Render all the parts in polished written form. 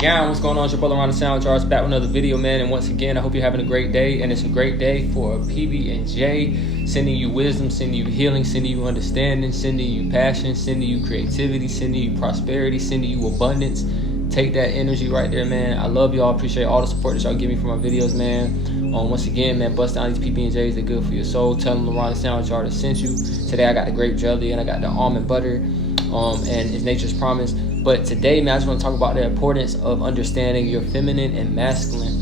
Yeah, what's going on? It's your brother Ron the Sound Charts back with another video, man. And once again, I hope you're having a great day. And it's a great day for PB&J, sending you wisdom, sending you healing, sending you understanding, sending you passion, sending you creativity, sending you prosperity, sending you abundance. Take that energy right there, man. I love y'all. Appreciate all the support that y'all give me for my videos, man. Once again, man, bust down these PB&Js. They're good for your soul. Tell them the Ron the Sound Chart sent you. Today I got the grape jelly and I got the almond butter, and it's nature's promise. But today, man, I just want to talk about the importance of understanding your feminine and masculine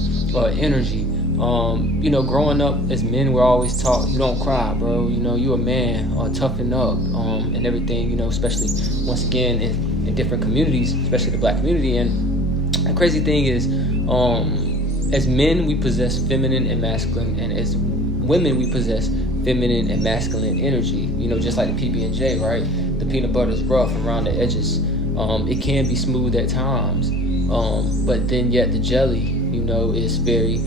energy. You know, growing up as men, we're always taught, you don't cry, bro. You know, you a man, toughen up, and everything, you know, especially, once again, in different communities, especially the black community. And the crazy thing is, as men, we possess feminine and masculine, and as women, we possess feminine and masculine energy. You know, just like the PB&J, right? The peanut butter is rough around the edges. It can be smooth at times, but then yet the jelly, you know, is very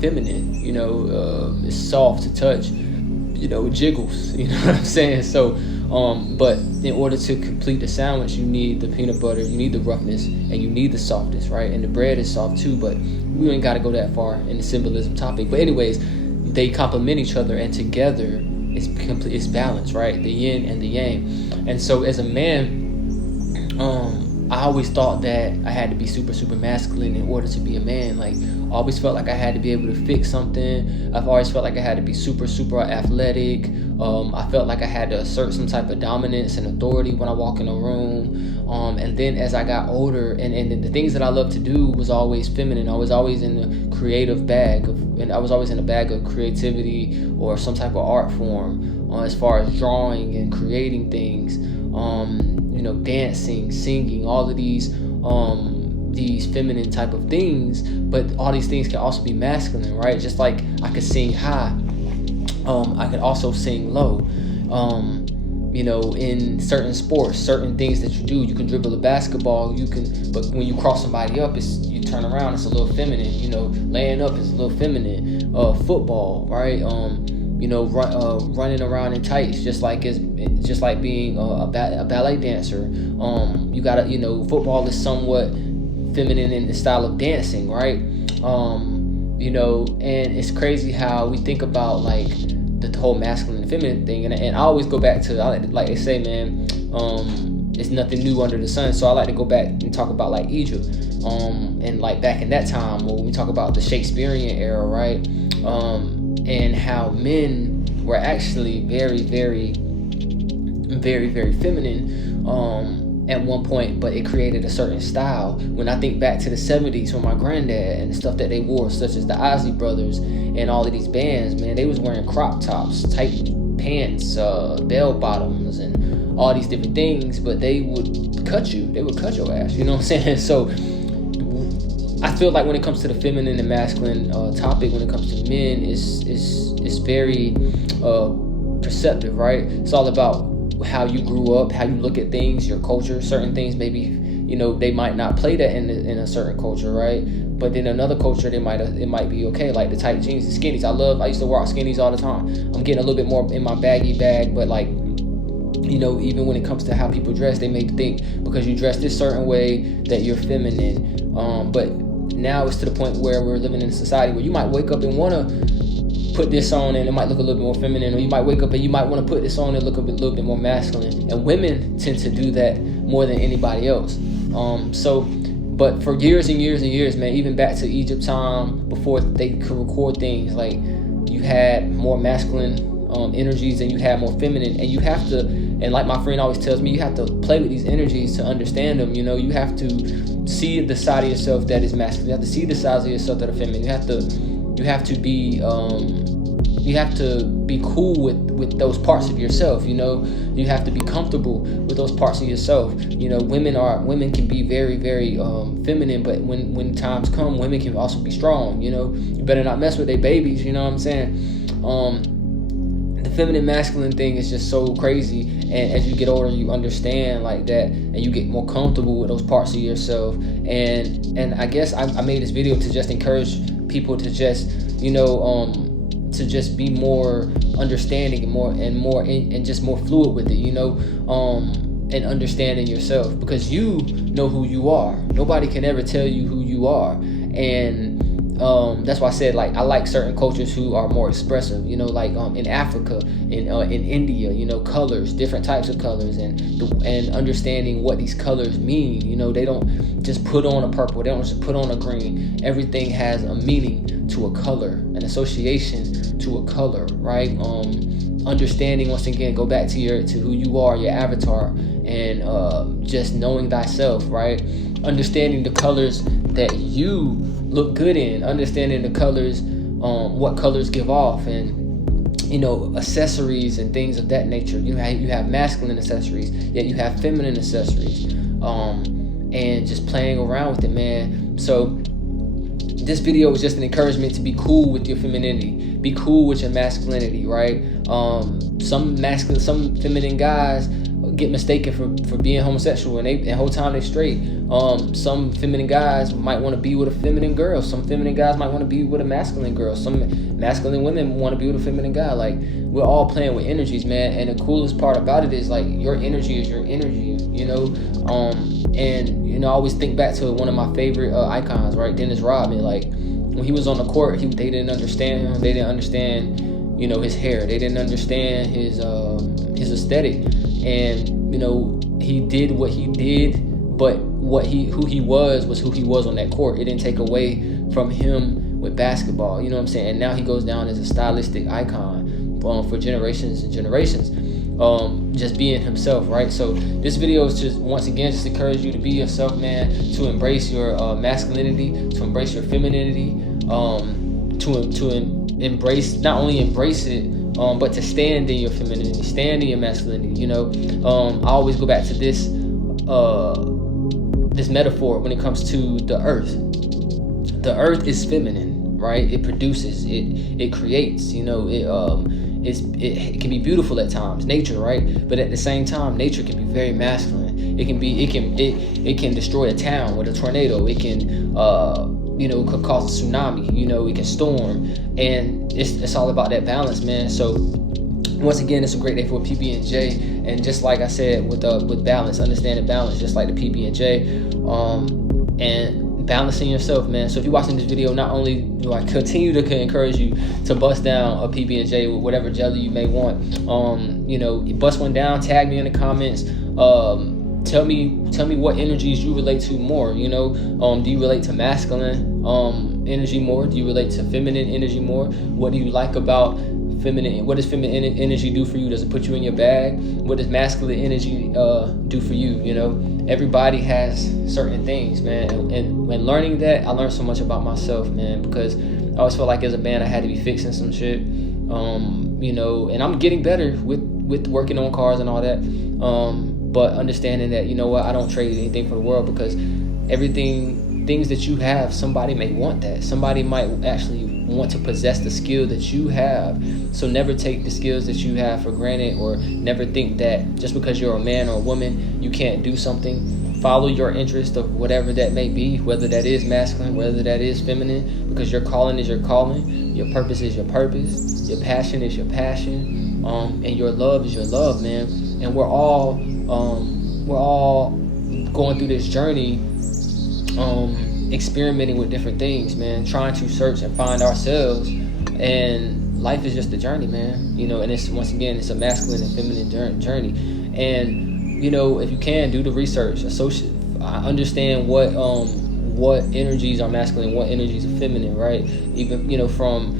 feminine. You know, it's soft to touch. You know, it jiggles. You know what I'm saying? So, but in order to complete the sandwich, you need the peanut butter, you need the roughness, and you need the softness, right? And the bread is soft too, but we ain't got to go that far in the symbolism topic. But anyways, they complement each other, and together it's balance, right? The yin and the yang. And so as a man, I always thought that I had to be super masculine in order to be a man. Like, I always felt like I had to be able to fix something. I've always felt like I had to be super athletic. I felt like I had to assert some type of dominance and authority when I walk in a room. And then as I got older, and the things that I loved to do was always feminine. I was always in the creative bag and I was always in a bag of creativity or some type of art form, as far as drawing and creating things. You know, dancing, singing, all of these feminine type of things, but all these things can also be masculine, right? Just like I could sing high, I could also sing low. You know, in certain sports, certain things that you do, you can dribble a basketball, but when you cross somebody up, you turn around, it's a little feminine. You know, laying up is a little feminine. Football, right? You know, running around in tights, just like being a ballet dancer. You gotta, you know, football is somewhat feminine in the style of dancing, right? You know, and it's crazy how we think about like the whole masculine and feminine thing, and I always go back to, like they say, man, it's nothing new under the sun. So I like to go back and talk about like Egypt, and like back in that time, when we talk about the Shakespearean era, right? And how men were actually very feminine at one point, but it created a certain style. When I think back to the 70s from my granddad and the stuff that they wore, such as the Isley Brothers and all of these bands, man, they was wearing crop tops, tight pants, bell bottoms, and all these different things, but they would cut you. They would cut your ass, you know what I'm saying? So I feel like when it comes to the feminine and masculine topic, when it comes to men, it's very perceptive, right? It's all about how you grew up, how you look at things, your culture. Certain things, maybe, you know, they might not play that in a certain culture, right? But in another culture, it might be okay. Like the tight jeans, the skinnies. I used to rock skinnies all the time. I'm getting a little bit more in my baggy bag, but like, you know, even when it comes to how people dress, they may think because you dress this certain way that you're feminine. But now it's to the point where we're living in a society where you might wake up and want to put this on and it might look a little bit more feminine, or you might wake up and you might want to put this on and look a little bit more masculine. And women tend to do that more than anybody else. But for years and years, man, even back to Egypt time, before they could record things, like you had more masculine energies and you had more feminine, and you have to, and like my friend always tells me, you have to play with these energies to understand them. You know, you have to see the side of yourself that is masculine. You have to see the sides of yourself that are feminine. You have to be cool with those parts of yourself. You know, you have to be comfortable with those parts of yourself. You know, women can be very feminine, but when times come, women can also be strong. You know, you better not mess with their babies. You know what I'm saying? The feminine masculine thing is just so crazy, and as you get older, you understand like that, and you get more comfortable with those parts of yourself. And I guess I made this video to just encourage people to just, you know, to just be more understanding and just more fluid with it. You know, and understanding yourself, because you know who you are. Nobody can ever tell you who you are. And that's why I said, like, I like certain cultures who are more expressive, you know, like in Africa, in India, you know, colors, different types of colors, and understanding what these colors mean. You know, they don't just put on a purple, they don't just put on a green. Everything has a meaning to a color, an association to a color, right? Understanding, once again, go back to who you are, your avatar, and just knowing thyself, right? Understanding the colors that you look good in, understanding the colors, what colors give off, and, you know, accessories and things of that nature. You have masculine accessories, yet you have feminine accessories, and just playing around with it, man. So this video was just an encouragement to be cool with your femininity, be cool with your masculinity, right? Some feminine guys get mistaken for being homosexual, and the whole time they straight. Some feminine guys might want to be with a feminine girl. Some feminine guys might want to be with a masculine girl. Some masculine women want to be with a feminine guy. Like, we're all playing with energies, man. And the coolest part about it is, like, your energy is your energy, you know. And you know, I always think back to one of my favorite icons, right? Dennis Rodman. Like, when he was on the court, they didn't understand him. They didn't understand, you know, his hair. They didn't understand his aesthetic. And, you know, he did what he did, but who he was who he was on that court. It didn't take away from him with basketball, you know what I'm saying? And now he goes down as a stylistic icon for generations and generations, just being himself, right? So this video is just, once again, just encourage you to be yourself, man, to embrace your masculinity, to embrace your femininity, to embrace, not only embrace it, but to stand in your femininity, stand in your masculinity. You know, I always go back to this metaphor when it comes to the earth. The earth is feminine, right? It produces, it creates. You know, it can be beautiful at times, nature, right? But at the same time, nature can be very masculine. It can destroy a town with a tornado. It can you know, could cause a tsunami. You know, it can storm, and it's all about that balance, man. So once again, it's a great day for PB&J, and just like I said, with balance, understanding balance, just like the PB&J, and balancing yourself, man. So if you're watching this video, not only do I continue to encourage you to bust down a PB&J with whatever jelly you may want, you know, bust one down, tag me in the comments. Tell me what energies you relate to more. You know, do you relate to masculine energy more? Do you relate to feminine energy more? What do you like about feminine? What does feminine energy do for you? Does it put you in your bag? What does masculine energy do for you? You know, everybody has certain things, man. And when learning that, I learned so much about myself, man, because I always felt like as a man I had to be fixing some shit. You know, and I'm getting better with working on cars and all that. But understanding that, you know what, I don't trade anything for the world, because things that you have, somebody may want that. Somebody might actually want to possess the skill that you have. So never take the skills that you have for granted, or never think that just because you're a man or a woman, you can't do something. Follow your interest of whatever that may be, whether that is masculine, whether that is feminine, because your calling is your calling, your purpose is your purpose, your passion is your passion, and your love is your love, man. And we're all going through this journey, experimenting with different things, man, trying to search and find ourselves. And life is just a journey, man. You know, and it's, once again, it's a masculine and feminine journey. And, you know, if you can, do the research, understand what energies are masculine, what energies are feminine, right? Even, you know, from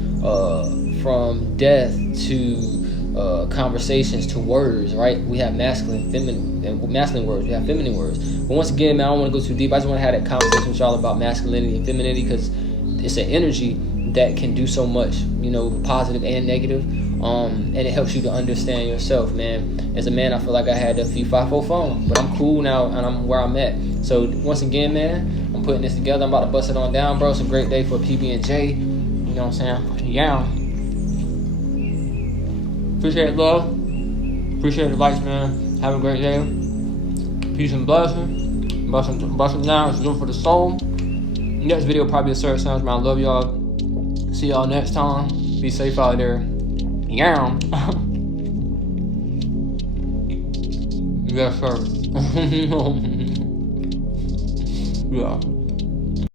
death to conversations to words, right? We have masculine words, we have feminine words. But once again, man, I don't want to go too deep. I just want to have that conversation with y'all about masculinity and femininity, because it's an energy that can do so much, you know, positive and negative. And it helps you to understand yourself, man. As a man, I feel like I had a few 5-4 phone, but I'm cool now and I'm where I'm at. So once again, man, I'm putting this together. I'm about to bust it on down, bro. It's a great day for PB&J. You know what I'm saying? Yeah. Appreciate love. Appreciate the likes, man. Have a great day. Peace and blessing. Busting down. It's good for the soul. Next video probably a certain sounds, man. I love y'all. See y'all next time. Be safe out there. Yeah. Yes, sir. Yeah.